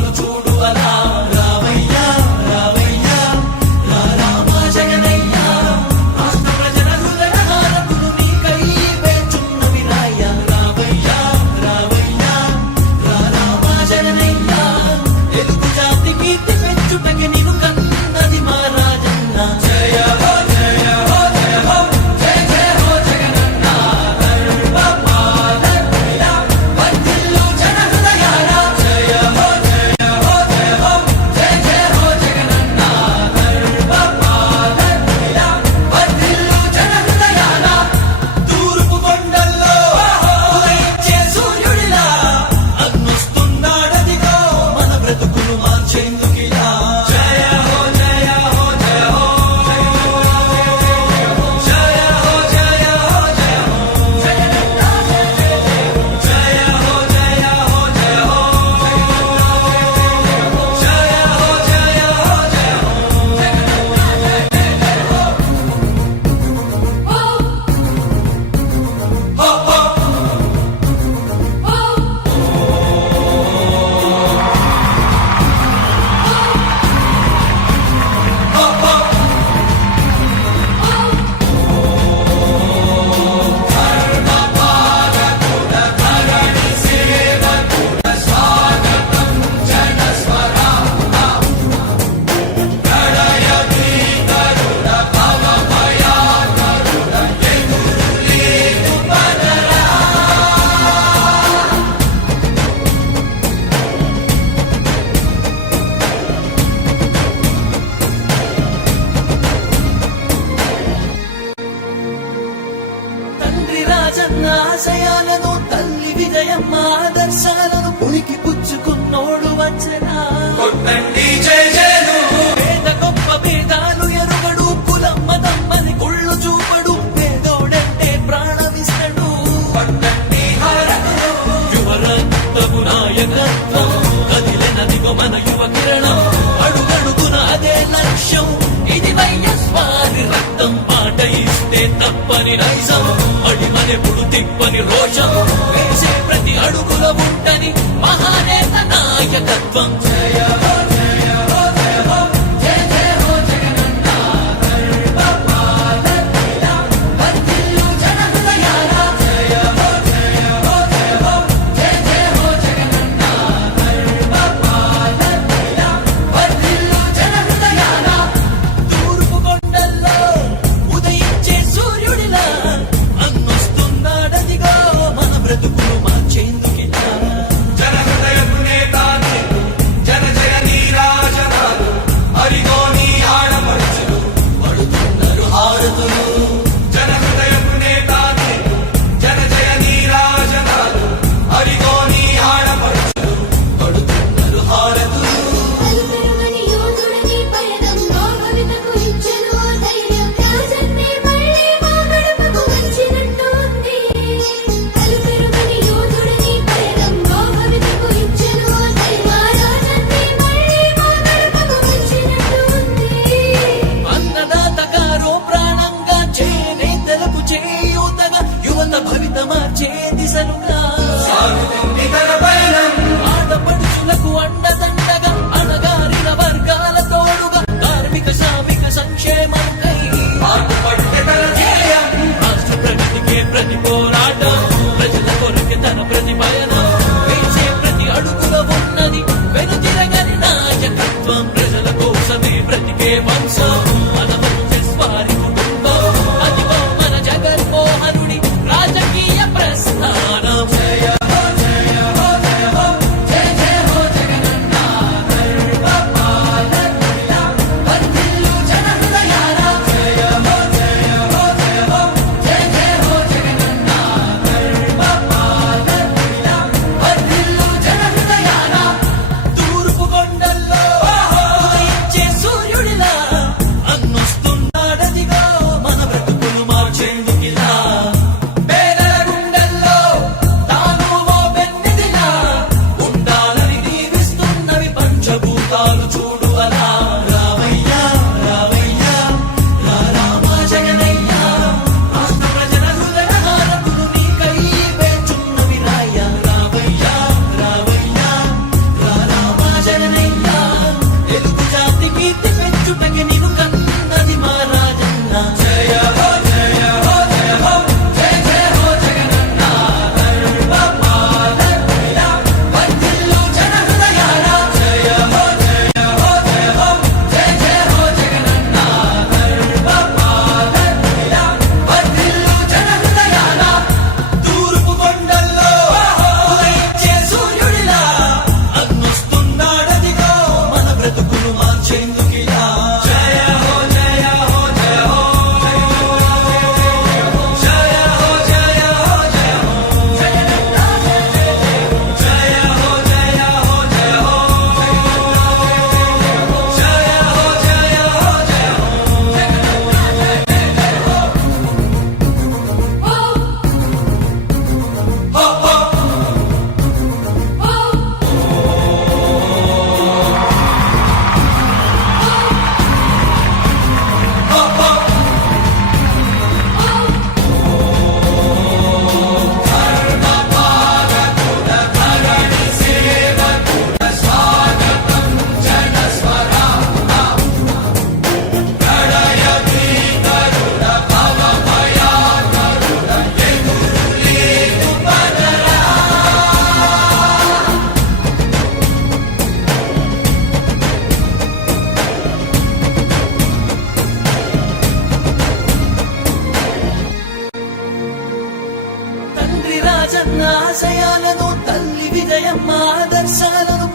కృపలు చూడు అలా రావయ్యా రావయ్యా రా రామ జగనయ్యా రాష్ట్ర ప్రజల హృదయ హారతులు నీకై వేచున్నవి రాయ్యా రావయ్యా రావయ్యా రా రామ జగనయ్యా తెలుగు జాతి కీర్తి పెంచుటకి నీకు కన్నది మా రాజన్న జయ హో జయ హో జయ హో జయ జయ హో జగనన్న ధర్మపాలనయ్యా వర్ధిల్లు జన హృదయాల జయ హో జయ హో జయ హో జయ జయ హో జగనన్న ధర్మపాలనయ్యా వర్ధిల్లు జన హృదయాల తూర్పు కొండల్లో ఉదయించే సూర్యుడిలా అగ్నొస్తున్నాడదిగో మన బ్రతుకులు మార్చేందుకిలా జయ హో జయ హో జయ హో జయ హో జయ హో జయ హో జయ హో జగనన్న జయ హో జయ హో జయ హో జయ హో జయ హో జయ హో తండ్రి రాజన్న ఆశయాలను తల్లి విజయమ్మ ఆదర్శాలను పుణికి పుచ్చుకున్నోడు వచ్చనా కొట్టండి జయ జయను పేద గొప్ప భేదాలు ఎరుగడు కులమ్మ తమ్మని కుళ్ళు చూపడు పేదోడంటే ప్రాణమిస్తడు పట్టండి హారతులు యువరక్తము నాయకత్వం కదిలినదిగో మన యువ కిరణం అడుగడుగున అదే లక్ష్యం ఇది వైఎస్వారి రక్తం మాట ఇస్తే తప్పని నైజం అడిమనెప్పుడు తిప్పని రోషం వేసే ప్రతి అడుగుల ఉంటని మహానేత నాయకత్వం జయ హో జయ హో జయ హో జయ జయ హో జగనన్న ధర్మపాలనయ్యా వర్ధిల్లు జన హృదయాల జయ హో జయ హో జయ హో జయ జయ హో జగనన్న ధర్మపాలనయ్యా వర్ధిల్లు జన హృదయాల తూర్పు కొండల్లో ఉదయించే సూర్యుడిలా అన్నొస్తున్నాడదిగో మన బ్రతుకులు మార్చేందుకిలా జన హృదయపు నేత నీకు జన జయ నీరాజనాలు అరిగో నీ ఆడపడుచులు పడుతున్నారు హారతులు జన హృదయపు నేత నీకు జన జయ నీరాజనాలు అరిగో నీ ఆడపడుచులు పడుతున్నారు హారతులు అలుపెరుగని యోధుడని పయనంలో భవితకు ఇచ్చెను ఆ ధైర్యం రాజన్నే మళ్ళీ మా గడపకు వచ్చినట్టు ఉంది అలుపెరుగని యోధుడని పయనంలో భవితకు ఇచ్చెను ఆ ధైర్యం రాజన్నే మళ్ళీ మా గడపకు వచ్చినట్టు ఉంది అన్నదాత గారో ప్రాణంగా చేనేతలకు చేయూతగా యువత భవిత మార్చే దిశలుగా సాగుతుంది తన పయనం ఆడపడుచులకు అండదండగా అణగారిన వర్గాల తోడుగా కార్మిక శ్రామిక సంక్షేమంకై పాటుపడితే తన ధ్యేయం రాష్ట్ర ప్రగతికే ప్రతి పోరాటం ప్రజల కొరకే తన ప్రతి పయనం వేసే ప్రతి అడుగుల ఉన్నది వెనుతిరగని నాయకత్వం ప్రజల కోసమే బ్రతికే వంశం మన వైఎస్వారి కుటుంబం అదిగో మన జగన్మోహనుడి రాజకీయ ప్రస్థానం జయ హో జయ హో జయ హో జయ జయ హో జగనన్న ధర్మపాలనయ్యా వర్ధిల్లు జన హృదయాల జయ హో జయ హో జయ హో జయ జయ హో జగనన్న ధర్మపాలనయ్యా వర్ధిల్లు జన హృదయాల తూర్పు కొండల్లో ఉదయించే సూర్యుడిలా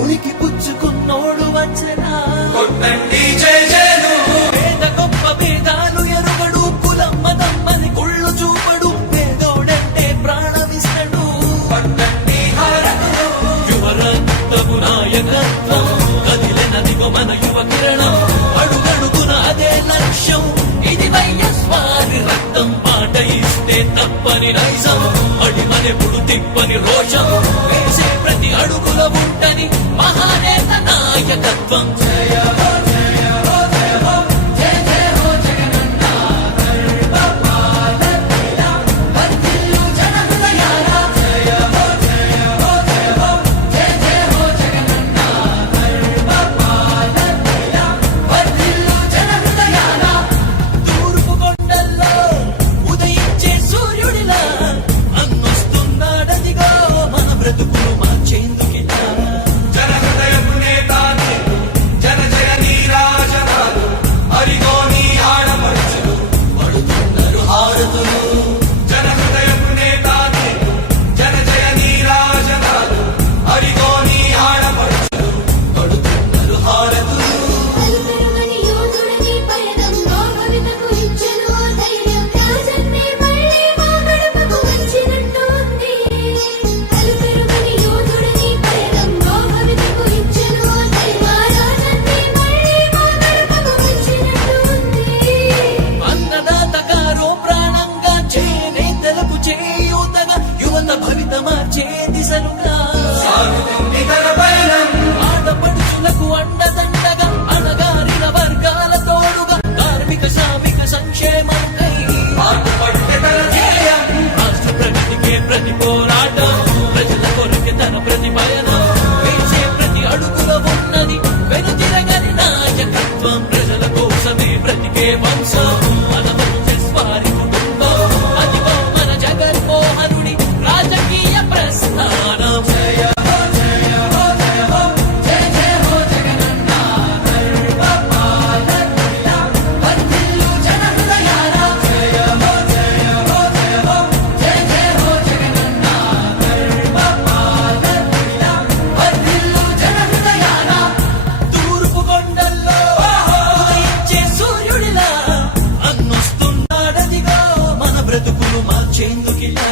ఉనికి పుచ్చుకున్నోడు వచ్చనా కొట్టండి జై జయలు పేద గొప్ప భేదాలు ఎరుగడు కులం మతం అని కుళ్ళు చూపడు పేదోడంటే ప్రాణమిస్తడు పట్టండి హారతులు యువరక్తము నాయకత్వం కదిలినదిగో మన యువ కిరణం అడుగడుగున అదే లక్ష్యం ఇది వైఎస్వారి రక్తం మాట ఇస్తే తప్పని నైజం అడిమనెప్పుడు తిప్పని రోషం వేసే ప్రతి అడుగుల ఉంటని మహానేత నాయకత్వం జయ హో జయ హో జయ హో జయ జయ హో జగనన్న సర్వపాలకుల వర్ధిల్లు జన హృదయాల జయ హో జయ హో జయ హో జయ జయ హో జగనన్న సర్వపాలకుల వర్ధిల్లు జన హృదయాల తూర్పు కొండల్లో ఉదయించే సూర్యుడిలా అన్నొస్తున్నాడదిగో మన బ్రతుకులు మార్చేందుకిలా జన హృదయపు నేత నీవు జన జయ నీరాజనాలు అరిగో నీ ఆడపడుచులు పడుతున్నారు హారతులు జన హృదయపు నేత నీవు జన జయ నీరాజనాలు అరిగో నీ ఆడపడుచులు పడుతున్నారు హారతులు అలుపెరుగని యోధుడని పయనం మా భవితకు ఇచ్చెను ఓ ధైర్యం రాజన్నే మళ్ళీ మా గడపకు వచ్చినట్టు ఉంది అలుపెరుగని యోధుడని పయనం మా భవితకు ఇచ్చెను ఓ ధైర్యం రాజన్నే మళ్ళీ మా గడపకు వచ్చినట్టు ఉంది అన్నదాత గారో ప్రాణంగా చేనేతలకు చేయూతగా యువత భవిత మార్చే దిశలుగా సాగుతుంది తన పయనం ఆడపడుచులకు అండదండగా అణగారిన వర్గాల తోడుగా కార్మిక శ్రామిక సంక్షేమంకై పాటుపడితే తన ధ్యేయం రాష్ట్ర ప్రగతికే ప్రతి పోరాటం ప్రజల కొరకే తన ప్రతి పయనం వేసే ప్రతి అడుగులో ఉన్నది వెనుతిరగని నాయకత్వం ప్రజల కోసమే బ్రతికే వంశం మన వారి కుటుంబం అదిగో మన జగన్మోహనుడి రాజకీయ ప్రస్థానం జయ హో జయ హో జయ హో జయ జయ హో జగనన్న సర్వపాలకుల వర్ధిల్లు జన హృదయాల జయ హో జయ హో జయ హో జయ జయ హో జగనన్న సర్వపాలకుల వర్ధిల్లు జన హృదయాల తూర్పు కొండల్లో ఉదయించే సూర్యుడిలా అన్నొస్తున్నాడదిగో మన బ్రతుకులు మార్చేందుకిలా